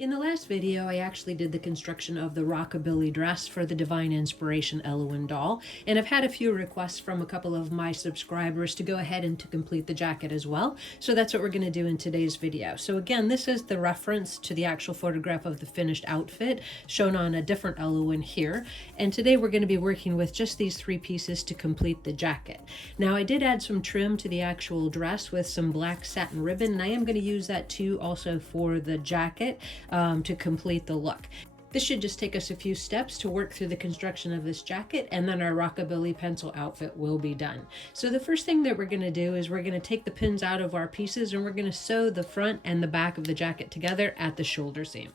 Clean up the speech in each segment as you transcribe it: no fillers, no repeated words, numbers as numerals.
In the last video, I actually did the construction of the Rockabilly dress for the Divine Inspiration Ellowyne doll, and I've had a few requests from a couple of my subscribers to go ahead and to complete the jacket as well, so that's what we're going to do in today's video. So again, this is the reference to the actual photograph of the finished outfit shown on a different Ellowyne here, and today we're going to be working with just these three pieces to complete the jacket. Now I did add some trim to the actual dress with some black satin ribbon, and I am going to use that too also for the jacket to complete the look. This should just take us a few steps to work through the construction of this jacket, and then our Rockabilly pencil outfit will be done. So the first thing that we're going to do is we're going to take the pins out of our pieces and we're going to sew the front and the back of the jacket together at the shoulder seam.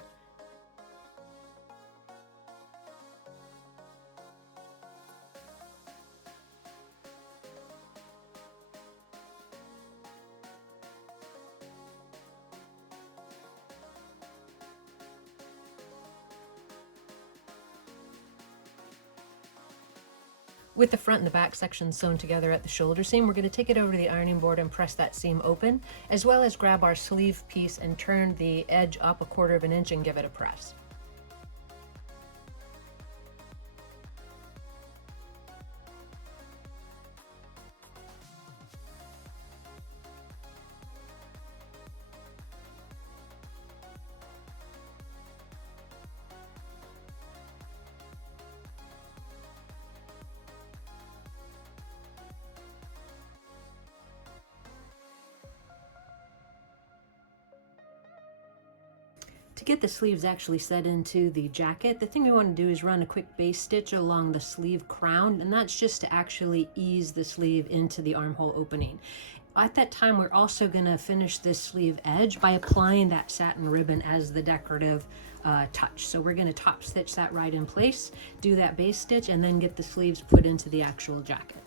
With the front and the back sections sewn together at the shoulder seam, we're going to take it over to the ironing board and press that seam open, as well as grab our sleeve piece and turn the edge up 1/4 of an inch and give it a press. To get the sleeves actually set into the jacket, the thing we want to do is run a quick base stitch along the sleeve crown, and that's just to actually ease the sleeve into the armhole opening. At that time, we're also going to finish this sleeve edge by applying that satin ribbon as the decorative touch. So we're going to top stitch that right in place, do that base stitch, and then get the sleeves put into the actual jacket.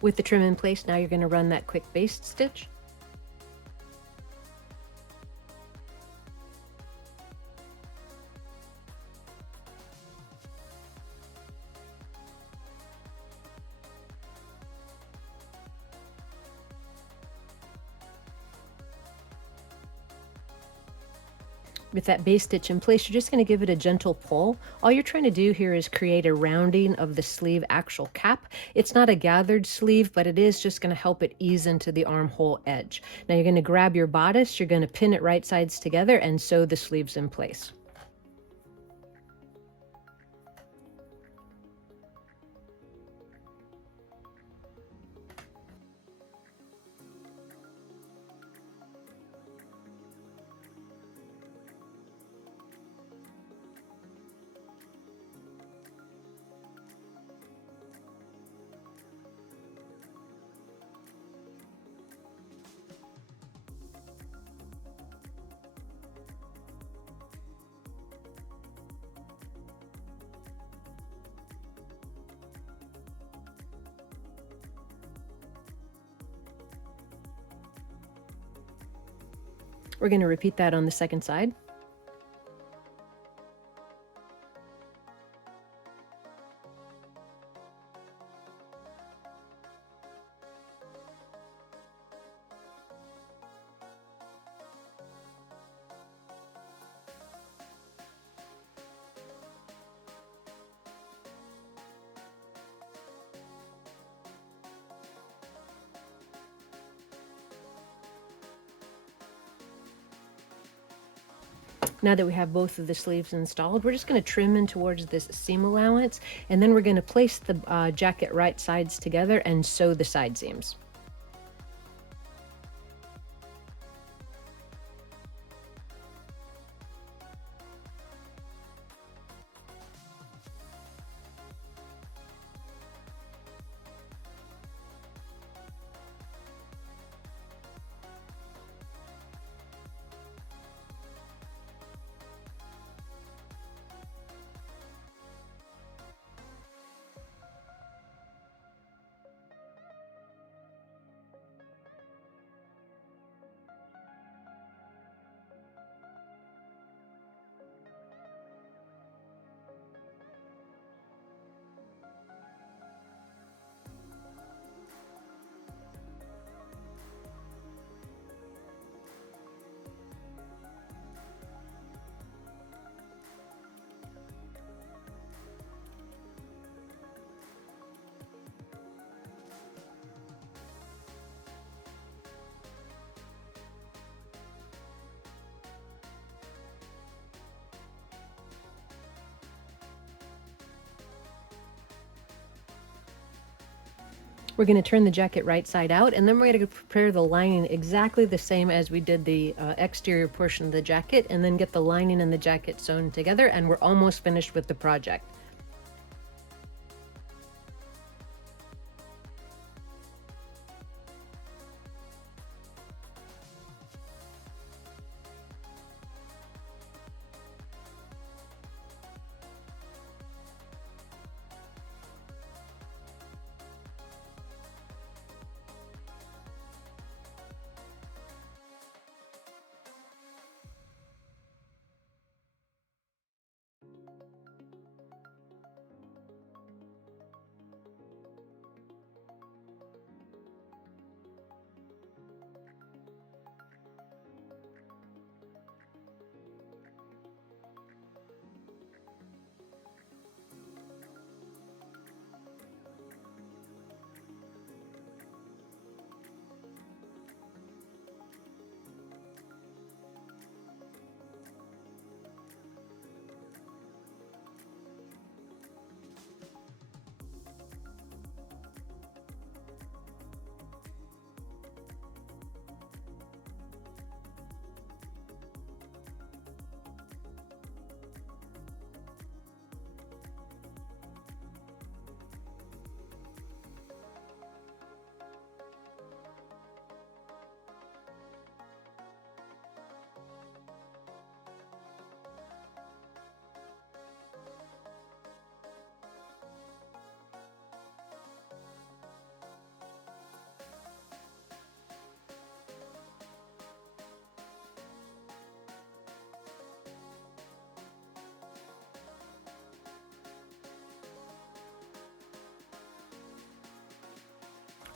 With the trim in place, now you're going to run that quick baste stitch. With that base stitch in place, you're just going to give it a gentle pull. All you're trying to do here is create a rounding of the sleeve actual cap. It's not a gathered sleeve, but it is just going to help it ease into the armhole edge. Now you're going to grab your bodice, you're going to pin it right sides together and sew the sleeves in place. We're going to repeat that on the second side. Now that we have both of the sleeves installed, we're just going to trim in towards this seam allowance, and then we're going to place the jacket right sides together and sew the side seams. We're going to turn the jacket right side out, and then we're going to prepare the lining exactly the same as we did the exterior portion of the jacket, and then get the lining and the jacket sewn together, and we're almost finished with the project.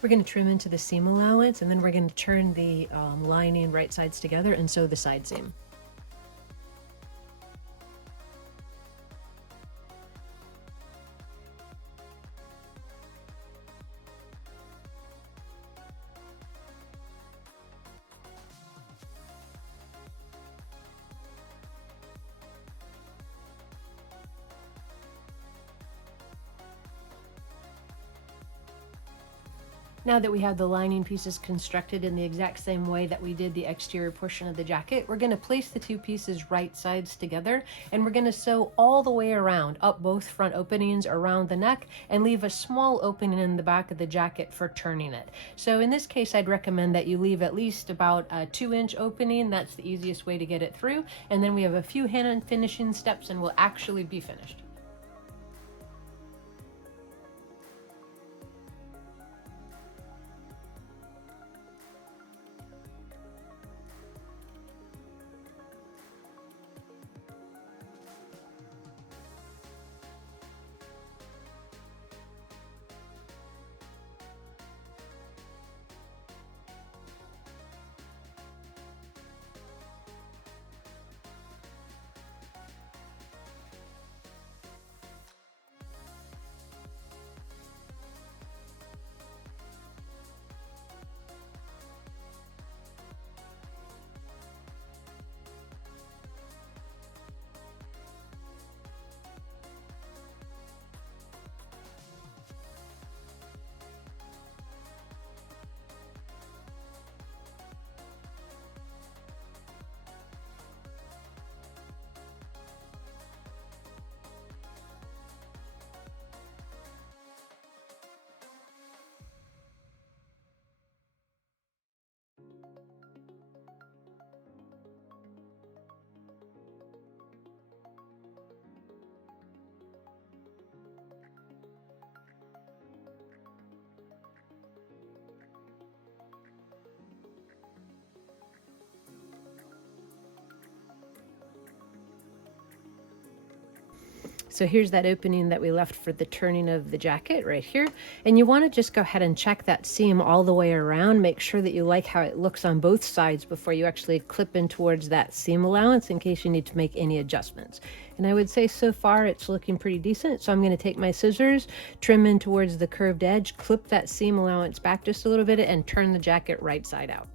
We're going to trim into the seam allowance, and then we're going to turn the lining right sides together and sew the side seam. Now that we have the lining pieces constructed in the exact same way that we did the exterior portion of the jacket, we're going to place the two pieces right sides together, and we're going to sew all the way around, up both front openings around the neck, and leave a small opening in the back of the jacket for turning it. So in this case, I'd recommend that you leave at least about a 2-inch opening. That's the easiest way to get it through. And then we have a few hand finishing steps and we'll actually be finished. So here's that opening that we left for the turning of the jacket right here. And you want to just go ahead and check that seam all the way around. Make sure that you like how it looks on both sides before you actually clip in towards that seam allowance in case you need to make any adjustments. And I would say so far it's looking pretty decent. So I'm going to take my scissors, trim in towards the curved edge, clip that seam allowance back just a little bit, and turn the jacket right side out.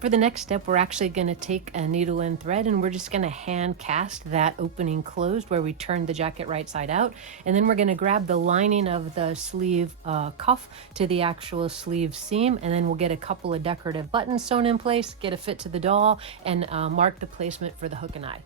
For the next step, we're actually going to take a needle and thread, and we're just going to hand cast that opening closed where we turned the jacket right side out. And then we're going to grab the lining of the sleeve cuff to the actual sleeve seam, and then we'll get a couple of decorative buttons sewn in place, get a fit to the doll, and mark the placement for the hook and eye.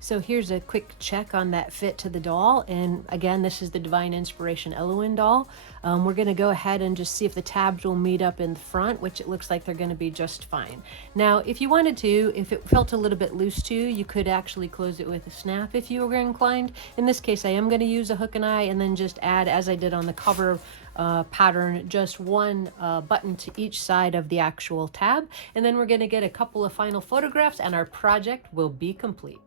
So here's a quick check on that fit to the doll. And again, this is the Divine Inspiration Ellowyne doll. We're going to go ahead and just see if the tabs will meet up in the front, which it looks like they're going to be just fine. Now, if you wanted to, if it felt a little bit loose too, you could actually close it with a snap if you were inclined. In this case, I am going to use a hook and eye and then just add, as I did on the cover pattern, just one button to each side of the actual tab. And then we're going to get a couple of final photographs and our project will be complete.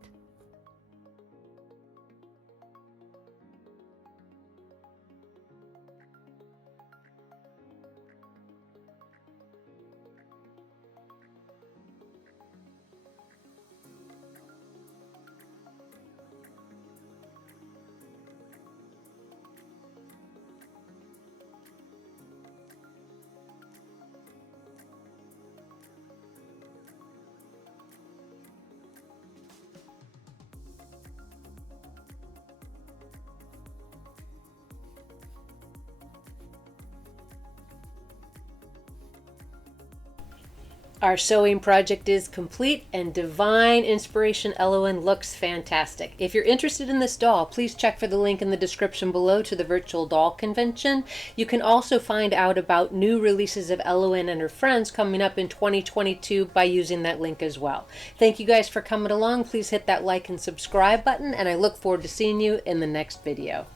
Our sewing project is complete and Divine Inspiration Ellowyne looks fantastic. If you're interested in this doll, please check for the link in the description below to the virtual doll convention. You can also find out about new releases of Ellowyne and her friends coming up in 2022 by using that link as well. Thank you guys for coming along. Please hit that like and subscribe button, and I look forward to seeing you in the next video.